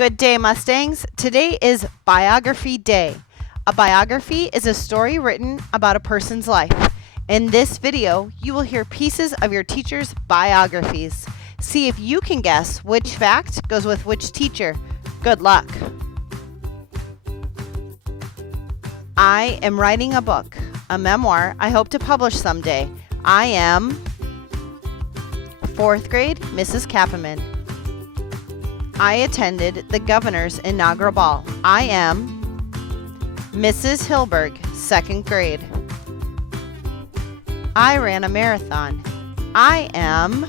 Good day, Mustangs. Today is Biography Day. A biography is a story written about a person's life. In this video, you will hear pieces of your teacher's biographies. See if you can guess which fact goes with which teacher. Good luck. I am writing a book, a memoir I hope to publish someday. I am 4th grade, Mrs. Kappeman. I attended the governor's inaugural ball. I am Mrs. Hilberg, 2nd grade. I ran a marathon. I am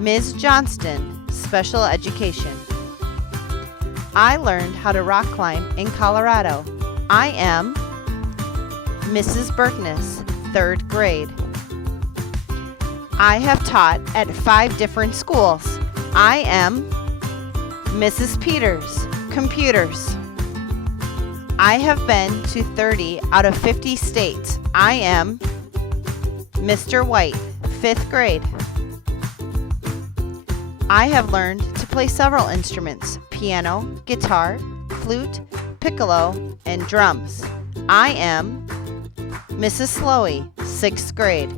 Ms. Johnston, special education. I learned how to rock climb in Colorado. I am Mrs. Berkness, 3rd grade. I have taught at 5 different schools. I am Mrs. Peters, computers. I have been to 30 out of 50 states. I am Mr. White, 5th grade. I have learned to play several instruments: piano, guitar, flute, piccolo, and drums. I am Mrs. Slowey, 6th grade.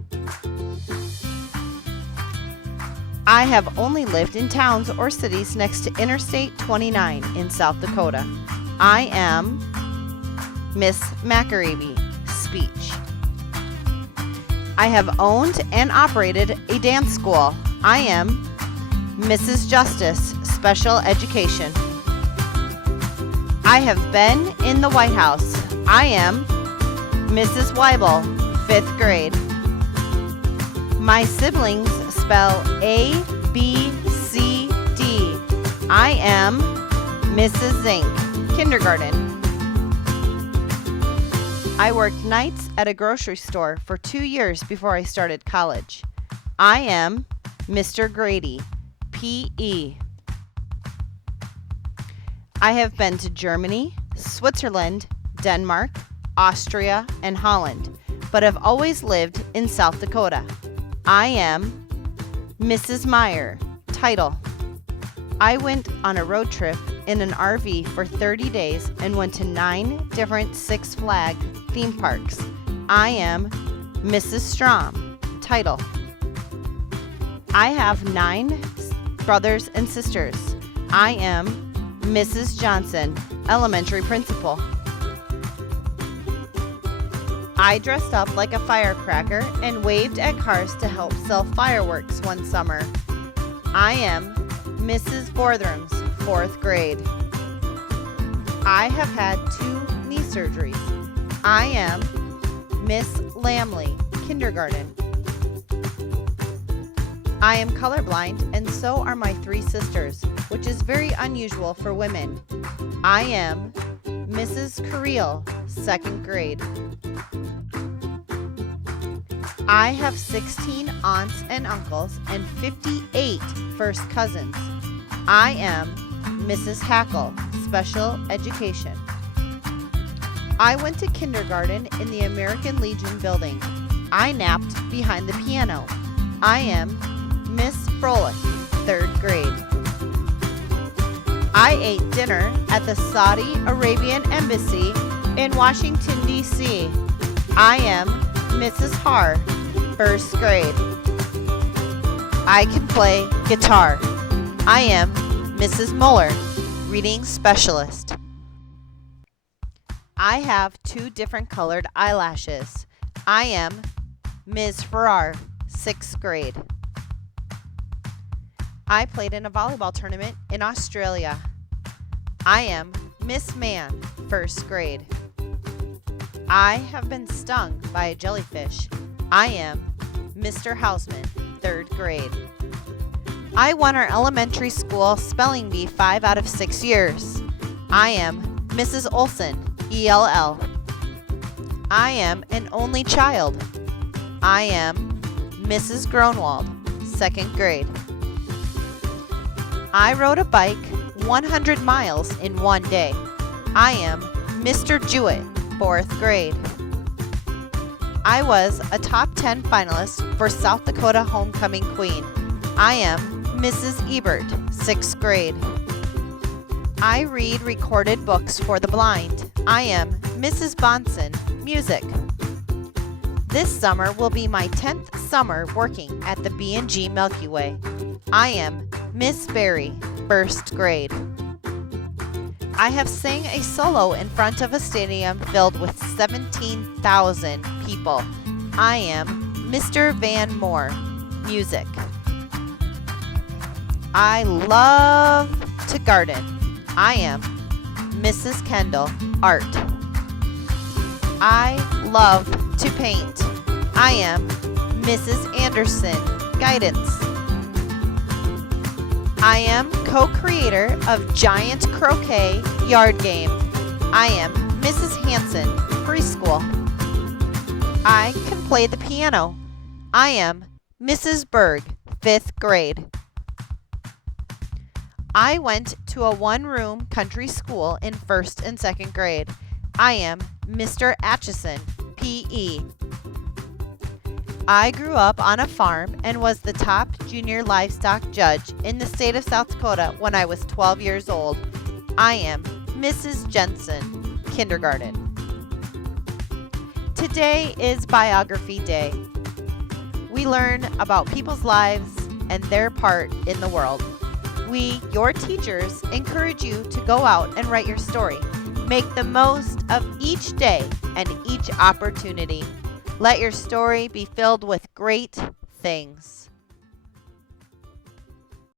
I have only lived in towns or cities next to Interstate 29 in South Dakota. I am Miss McAravey, speech. I have owned and operated a dance school. I am Mrs. Justice, special education. I have been in the White House. I am Mrs. Weibel, 5th grade. My siblings spell A, B, C, D. I am Mrs. Zink, kindergarten. I worked nights at a grocery store for 2 years before I started college. I am Mr. Grady, PE. I have been to Germany, Switzerland, Denmark, Austria, and Holland, but have always lived in South Dakota. I am Mrs. Meyer, title. I went on a road trip in an RV for 30 days and went to 9 different Six Flags theme parks. I am Mrs. Strom, title. I have 9 brothers and sisters. I am Mrs. Johnson, elementary principal. I dressed up like a firecracker and waved at cars to help sell fireworks one summer. I am Mrs. Borthrams, 4th grade. I have had 2 knee surgeries. I am Miss Lamley, kindergarten. I am colorblind, and so are my 3 sisters, which is very unusual for women. I am Mrs. Careel, 2nd grade. I have 16 aunts and uncles and 58 first cousins. I am Mrs. Hackle, special education. I went to kindergarten in the American Legion building. I napped behind the piano. I am Miss Froelich, 3rd grade. I ate dinner at the Saudi Arabian Embassy in Washington, D.C. I am Mrs. Haar, 1st grade. I can play guitar. I am Mrs. Muller, reading specialist. I have 2 different colored eyelashes. I am Ms. Farrar, 6th grade. I played in a volleyball tournament in Australia. I am Miss Mann, 1st grade. I have been stung by a jellyfish. I am Mr. Hausman, 3rd grade. I won our elementary school spelling bee 5 out of 6 years. I am Mrs. Olson, ELL. I am an only child. I am Mrs. Gronwald, 2nd grade. I rode a bike 100 miles in 1 day. I am Mr. Jewett, 4th grade. I was a top 10 finalist for South Dakota Homecoming Queen. I am Mrs. Ebert, 6th grade. I read recorded books for the blind. I am Mrs. Bonson, music. This summer will be my 10th summer working at the B&G Milky Way. I am Miss Berry, first grade. I have sang a solo in front of a stadium filled with 17,000 people. I am Mr. Van Moore, music. I love to garden. I am Mrs. Kendall, art. I love to paint. I am Mrs. Anderson, guidance. I am co-creator of Giant Croquet Yard Game. I am Mrs. Hanson, preschool. I can play the piano. I am Mrs. Berg, 5th grade. I went to a one-room country school in 1st and 2nd grade. I am Mr. Atchison, PE. I grew up on a farm and was the top junior livestock judge in the state of South Dakota when I was 12 years old. I am Mrs. Jensen, kindergarten. Today is Biography Day. We learn about people's lives and their part in the world. We, your teachers, encourage you to go out and write your story. Make the most of each day and each opportunity. Let your story be filled with great things.